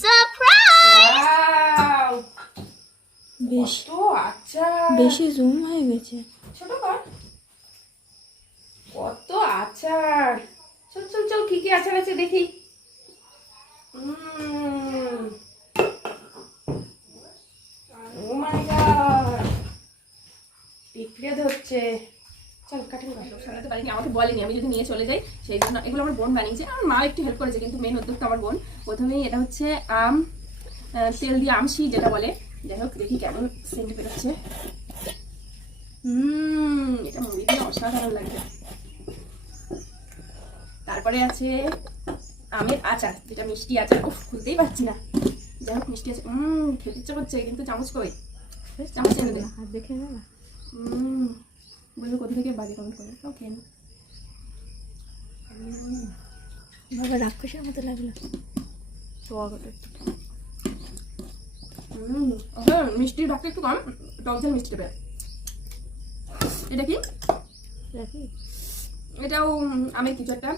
Surprise! বেশি zoom হয়ে গেছে। ছোট কর। কত আচার! চল চল চল, কি কি আচার আছে দেখি। ও মাই গড, পিঁপড়ে ধরছে। চল কাটিং সাজাতে পারিনি, আমাকে বলেনি, আমি যদি নিয়ে চলে যাই সেই জন্য। এগুলো আমার বোন বানিয়েছে, আমার মা একটু হেল্প করেছে, কিন্তু মেন উদ্যোগটা আমার বোন। প্রথমেই এটা হচ্ছে আম, তেল দিয়ে আমশি যেটা বলে। যাই হোক, দেখি কেমন সেন্ট বেরোচ্ছে। এটা মুড়ি দিয়ে অসাধারণ লাগবে। তারপরে আছে আমের আচার, যেটা মিষ্টি আচার। উফ, খুলতেই পারছি না। যাই হোক, মিষ্টি আছে। খেতে ইচ্ছে করছে, কিন্তু চামচ কই? চামচ এনে দে। হাত দেখে না বলবে কোথা থেকে বাজে কমেন্ট করে। ওকে, বাবা রাক্ষসের মতো লাগলো। মিষ্টির ভাগটা একটু কম, টক ঝাল মিষ্টি দেবে। এটা কি? এটাও আমের কিছু একটা,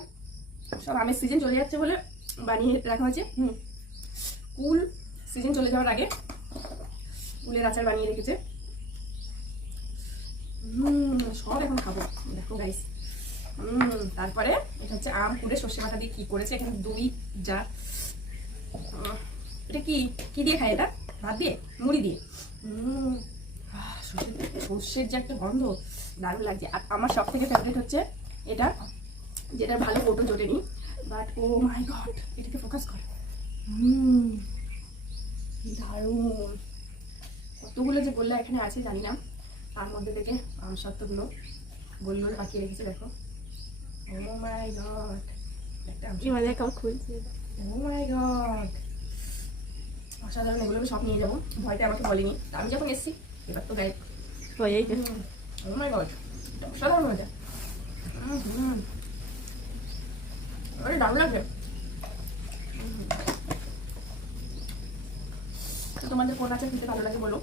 সব আমের সিজন চলে যাচ্ছে বলে বানিয়ে রাখা হয়েছে। কুল সিজন চলে যাওয়ার আগে কুলের আচার বানিয়ে রেখেছে। সব এখন খাবো, দেখো গাইস। তারপরে এটা হচ্ছে আম কুলে সর্ষে বাটা দিয়ে কি করেছে, এখানে দই যা। এটা কি কি দিয়ে খায়? এটা ভাত দিয়ে, মুড়ি দিয়ে। সর্ষের যে একটা গন্ধ, দারুণ লাগছে। আর আমার সব থেকে ফেভারিট হচ্ছে এটা, যেটা ভালো ফটো জোটেনি, বাট ও মাই গড, এটাকে ফোকাস কর। দারুণ। কতগুলো যে গোল্লা এখানে আছে জানি না, তার মধ্যে থেকে আমসত্ত্বগুলো গোল গোল পাকিয়ে রেখেছে, দেখো। ও মাই গড, একটা খুলছে। ও মাই গড, অসাধারণ। এগুলো আমি সব নিয়ে যাবো, ভয়টা আমাকে বলেনি, আমি যখন এসেছি এবার তো গায়ে। ও মাই গড, অসাধারণ মজা। দারুণ লাগবে। তো তোমাদের কোন আচার খেতে ভালো লাগে বলো।